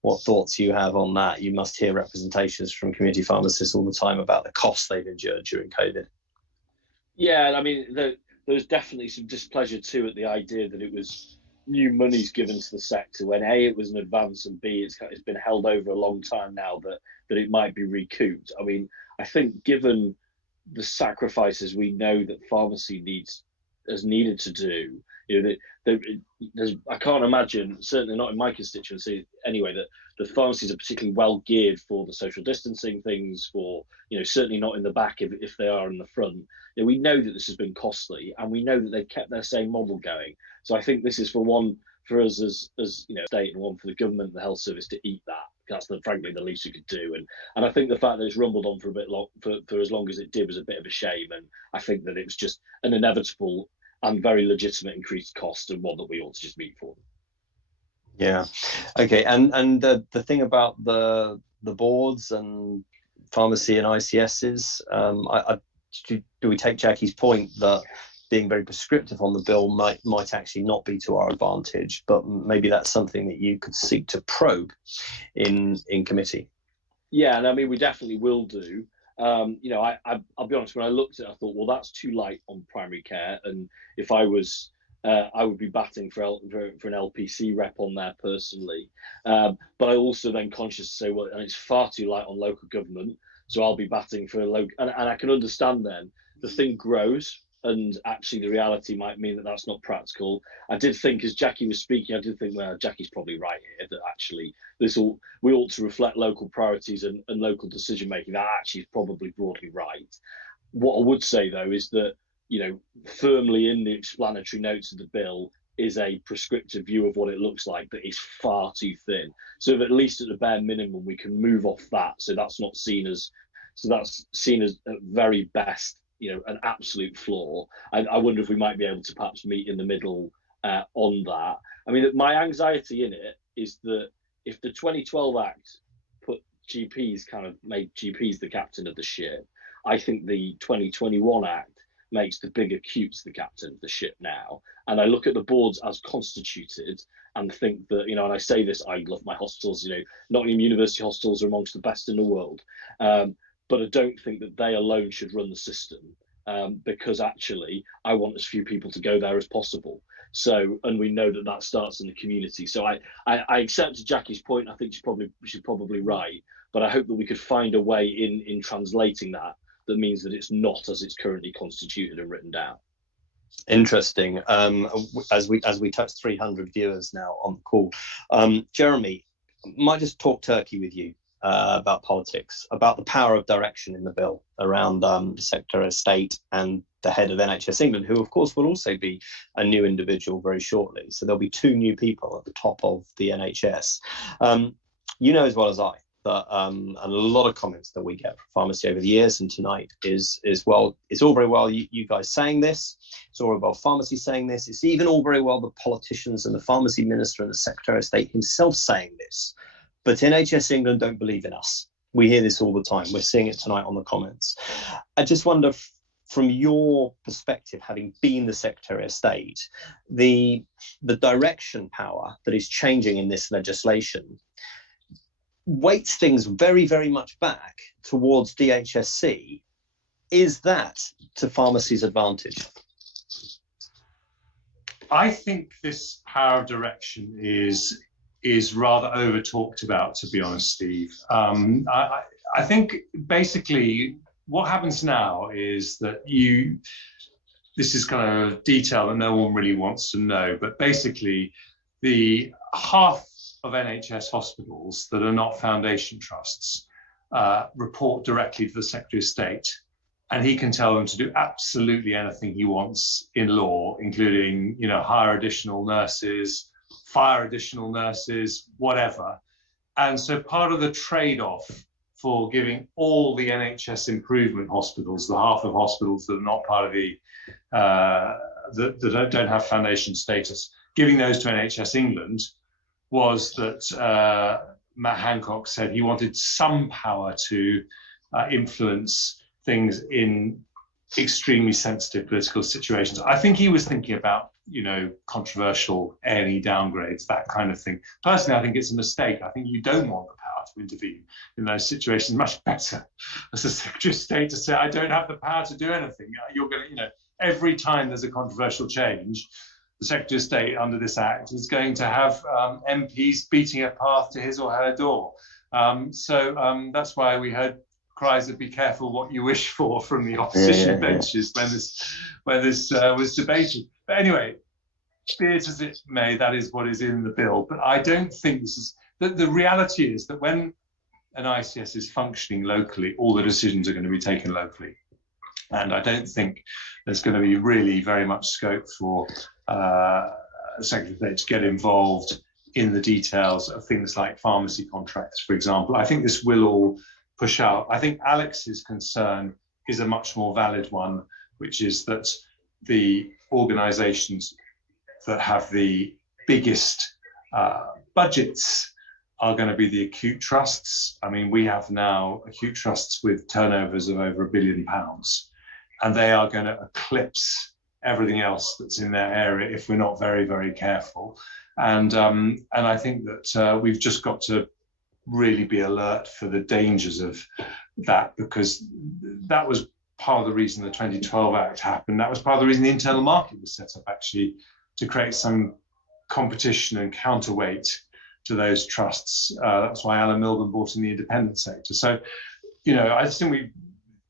what thoughts you have on that. You must hear representations from community pharmacists all the time about the costs they've endured during COVID. Yeah, I mean, there's definitely some displeasure too at the idea that it was new monies given to the sector when A, it was an advance, and B, it's been held over a long time now that it might be recouped. I mean, I think given the sacrifices we know that pharmacy has needed to do, I can't imagine, certainly not in my constituency anyway, that the pharmacies are particularly well geared for the social distancing things, for, certainly not in the back if they are in the front. We know that this has been costly, and we know that they've kept their same model going. So I think this is for us as state, and one for the government and the health service to eat that. That's frankly the least we could do. And I think the fact that it's rumbled on for a bit long, for as long as it did, was a bit of a shame. And I think that it was just an inevitable and very legitimate increased cost, and one that we ought to just meet for them. Yeah. Okay. And the thing about the boards and pharmacy and ICSs, do we take Jackie's point that being very prescriptive on the bill might actually not be to our advantage, but maybe that's something that you could seek to probe in committee? Yeah, and I mean, we definitely will do. I'll be honest, when I looked at it, I thought, well, that's too light on primary care. And if I was, I would be batting for an LPC rep on there personally. But I also then conscious to say, well, and it's far too light on local government. So I'll be batting for a local, and I can understand then the thing grows, and actually the reality might mean that that's not practical. I did think, as Jackie was speaking, well, Jackie's probably right here, that actually we ought to reflect local priorities and local decision making. That actually is probably broadly right. What I would say though is that, firmly in the explanatory notes of the bill is a prescriptive view of what it looks like that is far too thin. So at least at the bare minimum, we can move off that. So that's seen as at very best, an absolute flaw. I wonder if we might be able to perhaps meet in the middle on that. I mean, my anxiety in it is that if the 2012 Act made GPs the captain of the ship, I think the 2021 Act makes the big acutes the captain of the ship now. And I look at the boards as constituted and think that, and I say this, I love my hospitals, Nottingham University hospitals are amongst the best in the world. But I don't think that they alone should run the system, because actually I want as few people to go there as possible. So, and we know that starts in the community. So I accept Jackie's point. I think she's probably right, but I hope that we could find a way in translating that means that it's not as it's currently constituted and written down. Interesting. As we touch 300 viewers now on the call, Jeremy, might just talk turkey with you about politics, about the power of direction in the bill around the Secretary of State and the head of NHS England, who of course will also be a new individual very shortly. So there'll be two new people at the top of the NHS. You know as well as I that and a lot of comments that we get from pharmacy over the years, and tonight is well, it's all very well you guys saying this, it's all very well pharmacy saying this, it's even all very well the politicians and the pharmacy minister and the Secretary of State himself saying this, but NHS England don't believe in us. We hear this all the time. We're seeing it tonight on the comments. I just wonder, from your perspective, having been the Secretary of State, the direction power that is changing in this legislation weights things very, very much back towards DHSC. Is that to pharmacy's advantage? I think this power of direction is is rather over talked about, to be honest, Steve. I think basically what happens now is that this is kind of detail that no one really wants to know, but basically the half of NHS hospitals that are not foundation trusts report directly to the Secretary of State, and he can tell them to do absolutely anything he wants in law, including, hire additional nurses, fire additional nurses, whatever. And so part of the trade-off for giving all the NHS improvement hospitals, the half of hospitals that are not part of the that don't have foundation status, giving those to NHS England, was that Matt Hancock said he wanted some power to influence things in extremely sensitive political situations. I think he was thinking about, controversial A&E downgrades, that kind of thing. Personally, I think it's a mistake. I think you don't want the power to intervene in those situations. Much better as a Secretary of State to say, I don't have the power to do anything. You're going to, every time there's a controversial change, the Secretary of State under this Act is going to have MPs beating a path to his or her door. So that's why we heard cries of "be careful what you wish for" from the opposition benches when this was debated. But anyway, be it as it may, that is what is in the bill. But I don't think this is the reality is that when an ICS is functioning locally, all the decisions are going to be taken locally. And I don't think there's going to be really very much scope for Secretary of State to get involved in the details of things like pharmacy contracts, for example. I think this will all push out. I think Alex's concern is a much more valid one, which is that the organisations that have the biggest budgets are going to be the acute trusts. I mean, we have now acute trusts with turnovers of over £1 billion, and they are going to eclipse everything else that's in their area if we're not very, very careful. And I think that we've just got to really be alert for the dangers of that, because that was part of the reason the 2012 Act happened. That was part of the reason the internal market was set up, actually, to create some competition and counterweight to those trusts. That's why Alan Milburn brought in the independent sector. So, I just think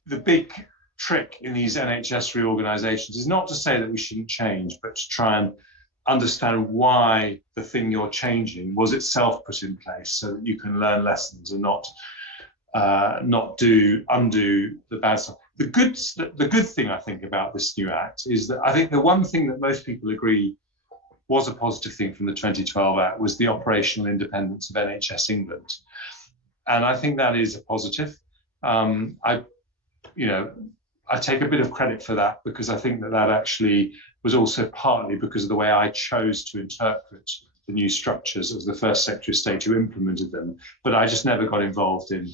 the big trick in these NHS reorganisations is not to say that we shouldn't change, but to try and understand why the thing you're changing was itself put in place, so that you can learn lessons and not undo the bad stuff. The good thing I think about this new Act is that I think the one thing that most people agree was a positive thing from the 2012 Act was the operational independence of NHS England, and I think that is a positive. I take a bit of credit for that, because I think that actually was also partly because of the way I chose to interpret the new structures as the first Secretary of State who implemented them. But I just never got involved in,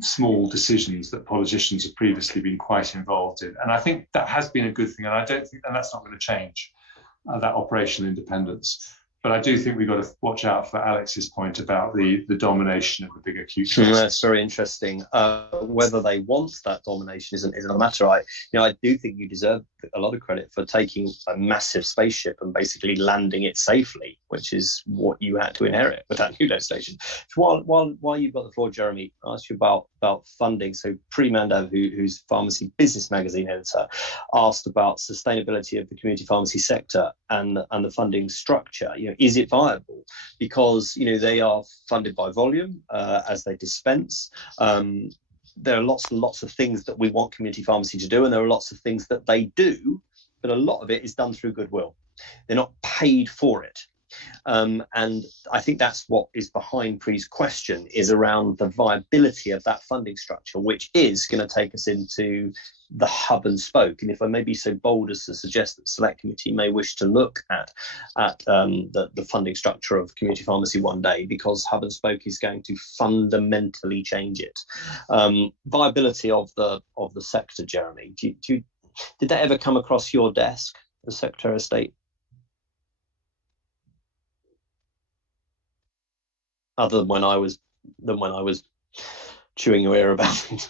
small decisions that politicians have previously been quite involved in. And I think that has been a good thing. And and that's not going to change, that operational independence. But I do think we've got to watch out for Alex's point about the domination of the big acute trusts. That's very interesting. Whether they want that domination is another matter. I do think you deserve a lot of credit for taking a massive spaceship and basically landing it safely, which is what you had to inherit with that Newgate station. So while you've got the floor, Jeremy, I'll ask you about funding. So Pri Mandav, who's Pharmacy Business Magazine editor, asked about sustainability of the community pharmacy sector and the funding structure. Is it viable? Because they are funded by volume as they dispense. There are lots and lots of things that we want community pharmacy to do, and there are lots of things that they do, but a lot of it is done through goodwill. They're not paid for it. And I think that's what is behind Pri's question, is around the viability of that funding structure, which is going to take us into the hub and spoke. And if I may be so bold as to suggest that Select Committee may wish to look at the funding structure of community pharmacy one day, because hub and spoke is going to fundamentally change it. Viability of the sector, Jeremy, did that ever come across your desk as Secretary of State? Other than when I was chewing your ear about it.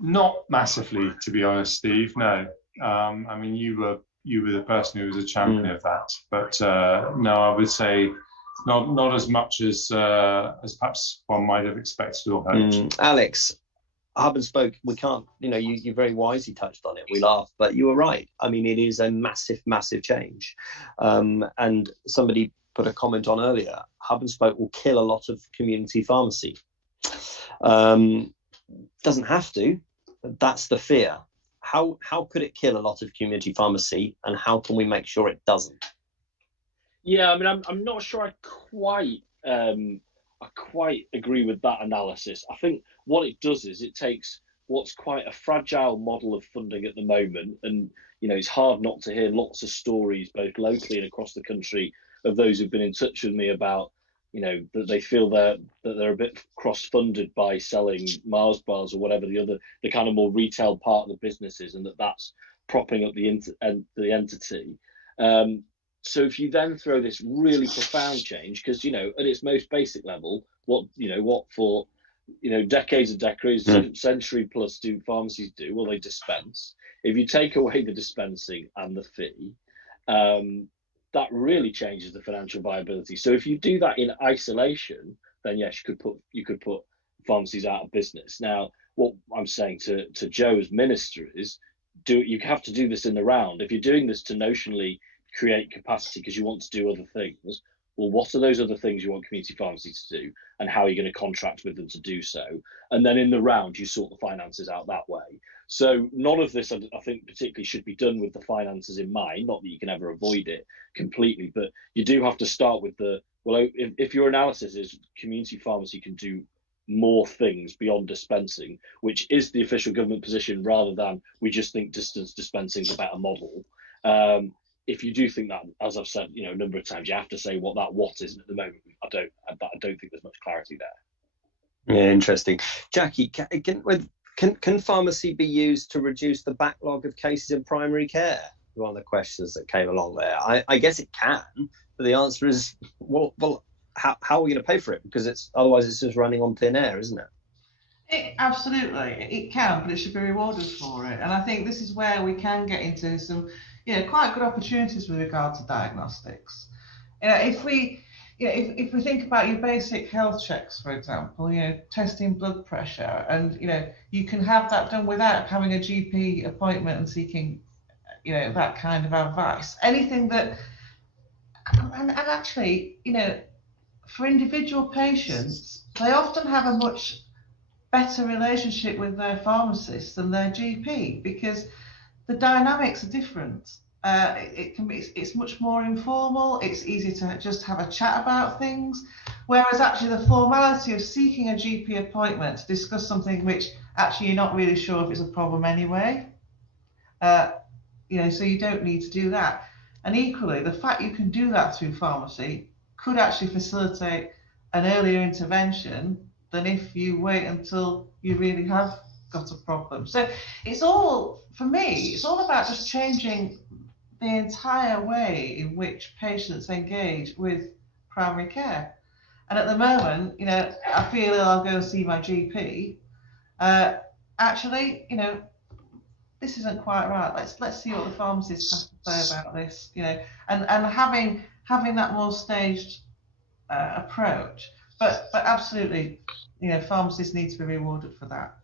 Not massively, to be honest, Steve. No. You were you were the person who was a champion of that. But no, I would say not as much as perhaps one might have expected or hoped. Alex, hub and spoke, we can't, you very wisely touched on it. We laughed, but you were right. I mean, it is a massive, massive change. And somebody put a comment on earlier, hub and spoke will kill a lot of community pharmacy. Doesn't have to. That's the fear. How could it kill a lot of community pharmacy, and how can we make sure it doesn't? Yeah, I mean, I'm not sure I quite agree with that analysis. I think what it does is it takes what's quite a fragile model of funding at the moment, and it's hard not to hear lots of stories both locally and across the country of those who've been in touch with me about that they feel that they're a bit cross-funded by selling Mars bars or whatever the kind of more retail part of the business is, and that's propping up the entity. So if you then throw this really profound change, because at its most basic level, what for decades and decades, century plus do pharmacies do? Well, they dispense. If you take away the dispensing and the fee, that really changes the financial viability. So if you do that in isolation, then yes, you could put pharmacies out of business. Now, what I'm saying to Joe as minister is, you have to do this in the round. If you're doing this to notionally create capacity because you want to do other things, well, what are those other things you want community pharmacies to do, and how are you going to contract with them to do so? And then in the round, you sort the finances out that way. So none of this, I think, particularly should be done with the finances in mind. Not that you can ever avoid it completely, but you do have to start with if your analysis is community pharmacy can do more things beyond dispensing, which is the official government position, rather than we just think distance dispensing is a better model. If you do think that, as I've said, a number of times, you have to say what is. At the moment, I don't think there's much clarity there. Yeah, interesting. Jackie, can pharmacy be used to reduce the backlog of cases in primary care? One of the questions that came along there. I guess it can, but the answer is, well, how are we going to pay for it? Because otherwise it's just running on thin air, isn't it? Absolutely, it can, but it should be rewarded for it. And I think this is where we can get into some quite good opportunities with regard to diagnostics. If we think about your basic health checks, for example, testing blood pressure, and you can have that done without having a GP appointment and seeking that kind of advice. Anything that, and actually, for individual patients, they often have a much better relationship with their pharmacist than their GP, because the dynamics are different. It's much more informal. It's easy to just have a chat about things, whereas actually the formality of seeking a GP appointment to discuss something which actually you're not really sure if it's a problem anyway, so you don't need to do that. And equally, the fact you can do that through pharmacy could actually facilitate an earlier intervention than if you wait until you really have got a problem. So it's all about just changing the entire way in which patients engage with primary care. And at the moment, I feel I'll go and see my GP. Actually, this isn't quite right. Let's see what the pharmacists have to say about this. And having that more staged approach. But absolutely, pharmacists need to be rewarded for that.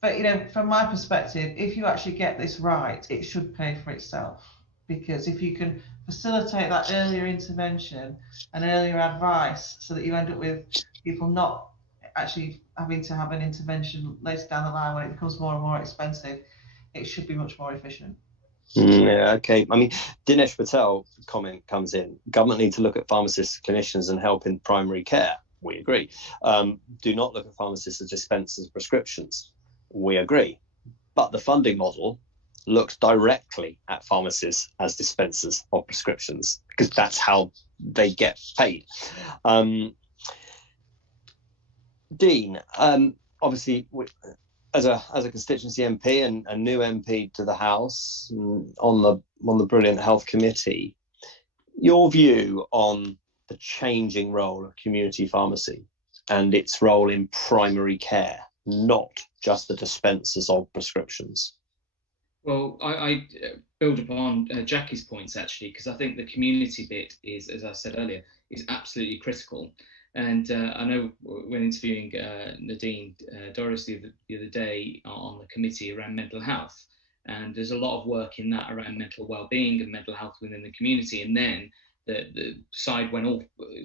But from my perspective, if you actually get this right, it should pay for itself. Because if you can facilitate that earlier intervention and earlier advice, so that you end up with people not actually having to have an intervention later down the line when it becomes more and more expensive, it should be much more efficient. Yeah, okay. I mean, Dinesh Patel comment comes in. Government need to look at pharmacists, clinicians, and help in primary care. We agree. Do not look at pharmacists as dispensers of prescriptions. We agree. But the funding model looks directly at pharmacists as dispensers of prescriptions, because that's how they get paid. Dean, obviously, as a constituency MP and a new MP to the House on the brilliant Health Committee, your view on the changing role of community pharmacy and its role in primary care, not just the dispensers of prescriptions? Well, I build upon Jackie's points, actually, because I think the community bit is, as I said earlier, is absolutely critical. And I know when interviewing Nadine Doris the other day on the committee around mental health, and there's a lot of work in that around mental well-being and mental health within the community. And then the side went off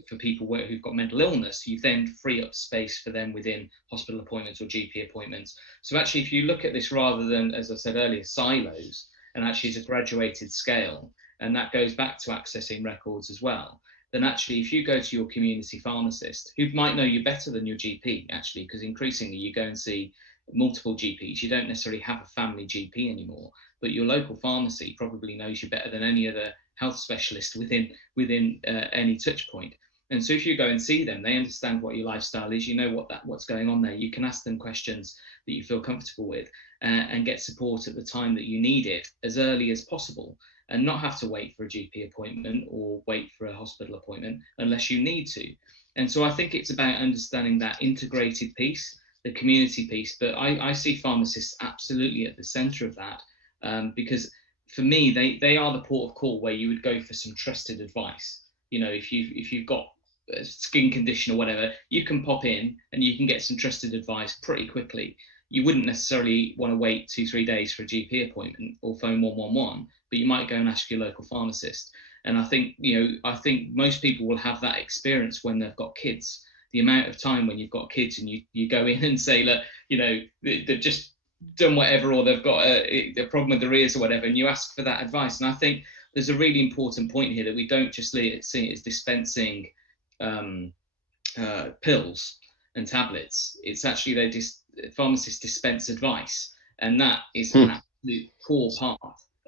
for people who've got mental illness. You then free up space for them within hospital appointments or GP appointments. So actually, if you look at this rather than, as I said earlier, silos, and actually it's a graduated scale, and that goes back to accessing records as well, then actually if you go to your community pharmacist, who might know you better than your GP, actually, because increasingly you go and see multiple GPs, you don't necessarily have a family GP anymore, but your local pharmacy probably knows you better than any other health specialist within any touch point. And so if you go and see them, they understand what your lifestyle is, you know what's going on there. You can ask them questions that you feel comfortable with and get support at the time that you need it as early as possible, and not have to wait for a GP appointment or wait for a hospital appointment unless you need to. And so I think it's about understanding that integrated piece, the community piece, but I see pharmacists absolutely at the centre of that, because for me, they are the port of call where you would go for some trusted advice. You know, if you've got a skin condition or whatever, you can pop in and you can get some trusted advice pretty quickly. You wouldn't necessarily want to wait 2-3 days for a GP appointment or phone 111, but you might go and ask your local pharmacist. And I think most people will have that experience when they've got kids. The amount of time when you've got kids and you go in and say, look, you know, they've just done whatever, or they've got a problem with their ears or whatever, and you ask for that advice. And I think there's a really important point here that we don't just see it as dispensing pills and tablets. It's actually pharmacists dispense advice, and that is an absolute core part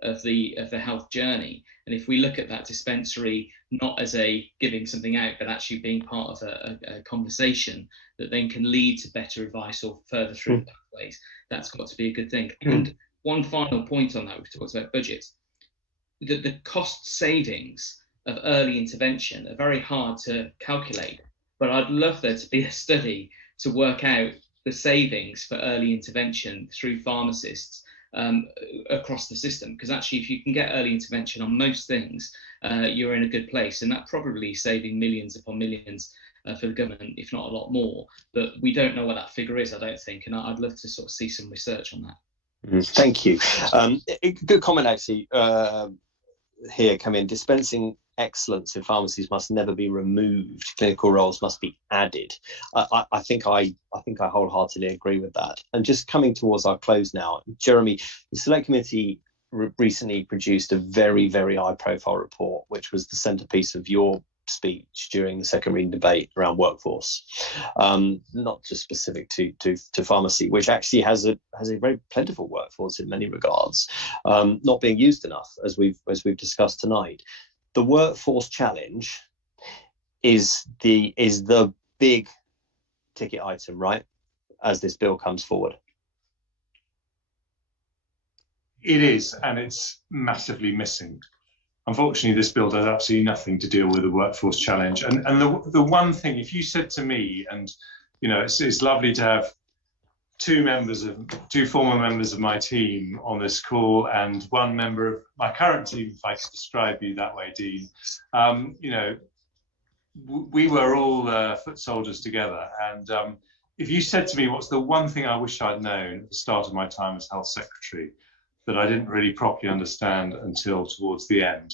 of the health journey. And if we look at that dispensary not as a giving something out, but actually being part of a conversation that then can lead to better advice or further through pathways, that's got to be a good thing. And one final point on that, we've talked about budgets. The cost savings of early intervention are very hard to calculate, but I'd love there to be a study to work out the savings for early intervention through pharmacists across the system, because actually if you can get early intervention on most things, you're in a good place, and that probably saving millions upon millions for the government, if not a lot more. But we don't know what that figure is, I don't think, and I'd love to sort of see some research on that. Thank you. Good comment actually here come in. Dispensing excellence in pharmacies must never be removed. Clinical roles must be added. I think I wholeheartedly agree with that. And just coming towards our close now, Jeremy, the Select Committee recently produced a very, very high-profile report, which was the centrepiece of your speech during the second reading debate around workforce, not just specific to pharmacy, which actually has a very plentiful workforce in many regards, not being used enough, as we've discussed tonight. The workforce challenge is the big ticket item, right, as this bill comes forward? It is, and it's massively missing. Unfortunately, this bill does absolutely nothing to deal with the workforce challenge. And the one thing, if you said to me, and you know, it's lovely to have two former members of my team on this call and one member of my current team, if I could describe you that way, Dean. You know, we were all foot soldiers together. And if you said to me, what's the one thing I wish I'd known at the start of my time as health secretary that I didn't really properly understand until towards the end,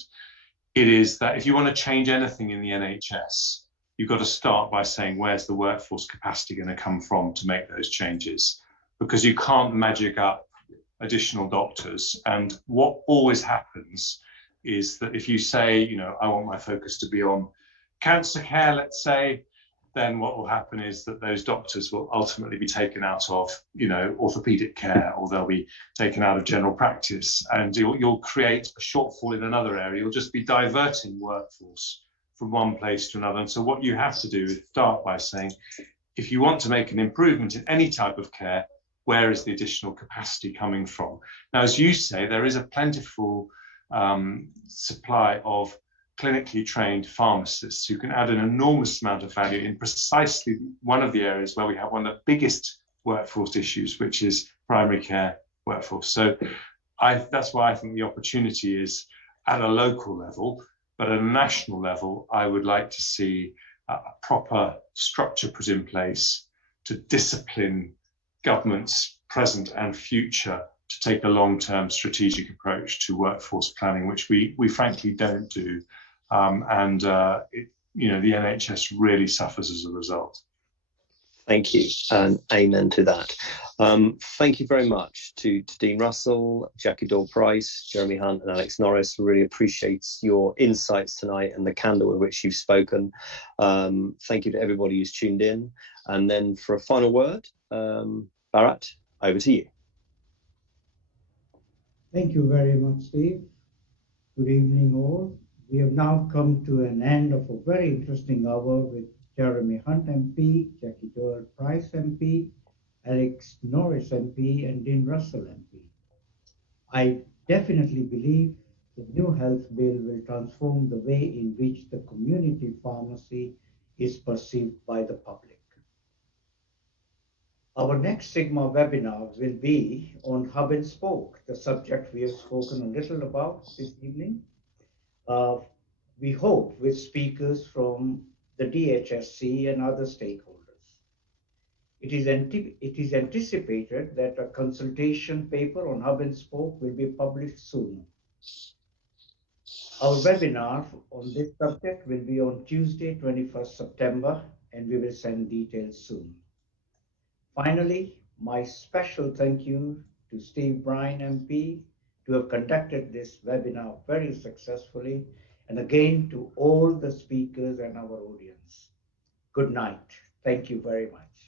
it is that if you want to change anything in the NHS, you've got to start by saying, where's the workforce capacity going to come from to make those changes? Because you can't magic up additional doctors. And what always happens is that if you say, you know, I want my focus to be on cancer care, let's say, then what will happen is that those doctors will ultimately be taken out of, you know, orthopedic care, or they'll be taken out of general practice, and you'll create a shortfall in another area. You'll just be diverting workforce from one place to another. And so what you have to do is start by saying, if you want to make an improvement in any type of care, where is the additional capacity coming from? Now, as you say, there is a plentiful supply of clinically trained pharmacists who can add an enormous amount of value in precisely one of the areas where we have one of the biggest workforce issues, which is primary care workforce. So that's why I think the opportunity is at a local level, but at a national level, I would like to see a proper structure put in place to discipline governments present and future to take a long-term strategic approach to workforce planning, which we frankly don't do, the NHS really suffers as a result. Thank you, and amen to that. Thank you very much to Dean Russell, Jackie Doyle-Price, Jeremy Hunt, and Alex Norris. Really appreciate your insights tonight and the candor with which you've spoken. Thank you to everybody who's tuned in. And then for a final word, Bharat, over to you. Thank you very much, Steve. Good evening, all. We have now come to an end of a very interesting hour with Jeremy Hunt MP, Jackie Doyle-Price MP, Alex Norris MP, and Dean Russell MP. I definitely believe the new health bill will transform the way in which the community pharmacy is perceived by the public. Our next Sigma webinar will be on hub and spoke, the subject we have spoken a little about this evening. We hope with speakers from the DHSC and other stakeholders. It is anticipated that a consultation paper on hub and spoke will be published soon. Our webinar on this subject will be on Tuesday, 21st September, and we will send details soon. Finally, my special thank you to Steve Bryan MP to have conducted this webinar very successfully, and again to all the speakers and our audience. Good night. Thank you very much.